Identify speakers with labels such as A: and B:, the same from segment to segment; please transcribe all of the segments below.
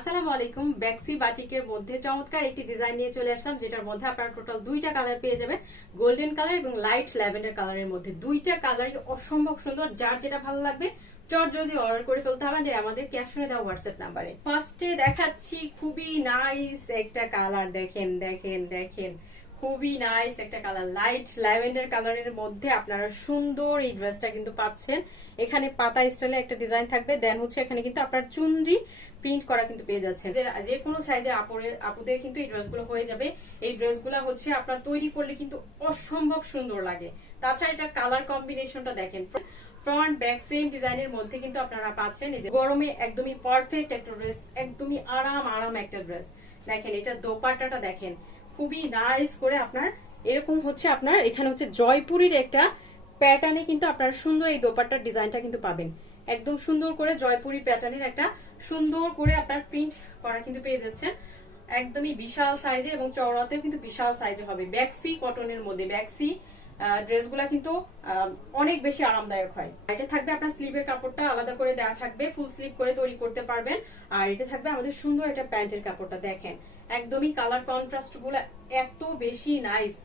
A: আসসালামু ব্যাক্সি বাটিকের মধ্যে চমৎকার একটি ডিজাইন নিয়ে চলে আসলাম, যেটার মধ্যে আপনারা টোটাল দুইটা কালার পেয়ে যাবেন। গোল্ডেন কালার এবং লাইট ল্যাভেন্ডার কালারের মধ্যে। দুইটা কালারই অসম্ভব সুন্দর, যার যেটা ভালো লাগবে, চট জলদি অর্ডার করে ফেলতে হবে। যে আমাদের ক্যাপশনে দেওয়া হোয়াটসঅ্যাপ নাম্বারে ফার্স্টে দেখাচ্ছি, খুবই নাইস একটা কালার দেখেন দেখেন দেখেন। খুবই নাইস একটা কালার লাইট ল্যাভেন্ডার কালারের মধ্যে আপনারা সুন্দর এই ড্রেসটা কিন্তু পাচ্ছেন। এখানে পাতা স্টাইলে একটা ডিজাইন থাকবে দেন হচ্ছে এখানে কিন্তু আপনার চুনরি প্রিন্ট করা কিন্তু পেয়ে যাচ্ছেন। যে কোনো সাইজের আপুরের আপুদের কিন্তু এই ড্রেসগুলো হয়ে যাবে। এই ড্রেসগুলো হচ্ছে আপনার তৈরি করলে কিন্তু অসম্ভব সুন্দর লাগে। তাছাড়া এটা কালার কম্বিনেশনটা দেখেন। ফ্রন্ট ব্যাক সেম ডিজাইনের মধ্যে কিন্তু আপনারা পাচ্ছেন। এই যে, গরমে একদমই পারফেক্ট একটা ড্রেস একদমই আরাম আরাম একটা ড্রেস দেখেন এটা দোপাট্টাটা দেখেন। খুবই নাইস করে আপনার, এরকম হচ্ছে আপনার, এখানে হচ্ছে জয়পুরীর একটা প্যাটার্নে কিন্তু আপনার সুন্দর এই দোপাট্টার ডিজাইনটা কিন্তু পাবেন। একদম সুন্দর করে জয়পুরি প্যাটার্নের একটা সুন্দর করে আপনার প্রিন্ট করা কিন্তু পেয়ে যাচ্ছেন। একদমই বিশাল সাইজে এবং চওড়াতেও কিন্তু বিশাল সাইজে হবে। ব্যাক্সি কটনের মধ্যে ব্যাক্সি ড্রেসগুলা কিন্তু অনেক বেশি আরামদায়ক হয়। এটা থাকবে আপনার স্লিভের কাপড়টা আলাদা করে দেওয়া থাকবে ফুল স্লিভ করে তৈরি করতে পারবেন। আর এটা থাকবে আমাদের সুন্দর একটা প্যান্টের কাপড়টা, দেখেন। একদমই কালার কন্ট্রাস্টগুলো এত বেশি নাইস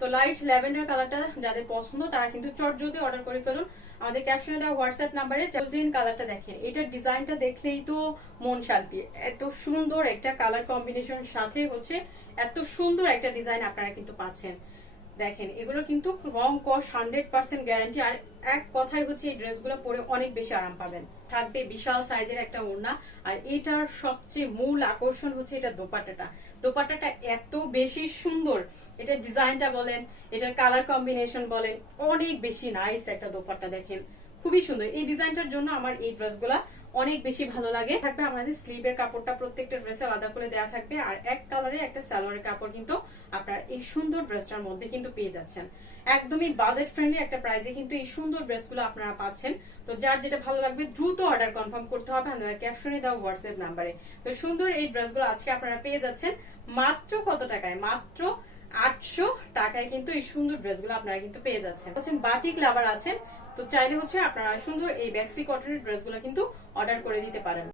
A: তো লাইট ল্যাভেন্ডার কালারটা যাদের পছন্দ, তারা কিন্তু চট যদি অর্ডার করে ফেলুন। আমাদের ক্যাপশনে দেওয়া হোয়াটসঅ্যাপ নাম্বারে গোল্ডেন কালারটা দেখেন। এটার ডিজাইনটা দেখলেই তো মন শান্তি। এত সুন্দর একটা কালার কম্বিনেশন সাথে হচ্ছে এত সুন্দর একটা ডিজাইন আপনারা কিন্তু পাচ্ছেন। দেখেন, এগুলো কিন্তু রং কস হান্ড্রেড পার্সেন্ট গ্যারান্টি আর এক কথাই হচ্ছে এই ড্রেসগুলো পরে অনেক বেশি আরাম পাবেন। থাকবে বিশাল সাইজের একটা ওড়না, আর এটার সবচেয়ে মূল আকর্ষণ হচ্ছে এটা দোপাট্টাটা। দোপাট্টাটা এত বেশি সুন্দর এটা ডিজাইনটা বলেন, এটার কালার কম্বিনেশন বলেন, অনেক বেশি নাইস একটা দোপাট্টা দেখেন। খুবই সুন্দর। এই ডিজাইনটার জন্য আমার এই ড্রেসগুলা অনেক বেশি ভালো লাগে। থাকবে আমাদের স্লিভের কাপড়টা, প্রত্যেকটা ড্রেসে আলাদা করে দেওয়া থাকবে। আর এক কালারে একটা সালোয়ারের কাপড় কিন্তু আপনার এই সুন্দর ড্রেসটার মধ্যে কিন্তু পেয়ে যাচ্ছেন। একদমই বাজেট ফ্রেন্ডলি একটা প্রাইসে কিন্তু এই সুন্দর ড্রেসগুলো আপনারা পাচ্ছেন। তো যার যেটা ভালো লাগবে দ্রুত অর্ডার কনফার্ম করতে হবে আমাদের ক্যাপশনে দাও হোয়াটসঅ্যাপ নাম্বারে তো সুন্দর এই ড্রেসগুলো আজকে আপনারা পেয়ে যাচ্ছেন মাত্র কত টাকায়? মাত্র আটশো টাকায় কিন্তু এই সুন্দর ড্রেসগুলো আপনারা কিন্তু পেয়ে যাচ্ছেন। বাটিক লাভার আছেন। তো চাইলে হচ্ছে আপনারা সুন্দর এই ব্যাক্সি কটনের ড্রেসগুলো কিন্তু অর্ডার করে দিতে পারেন।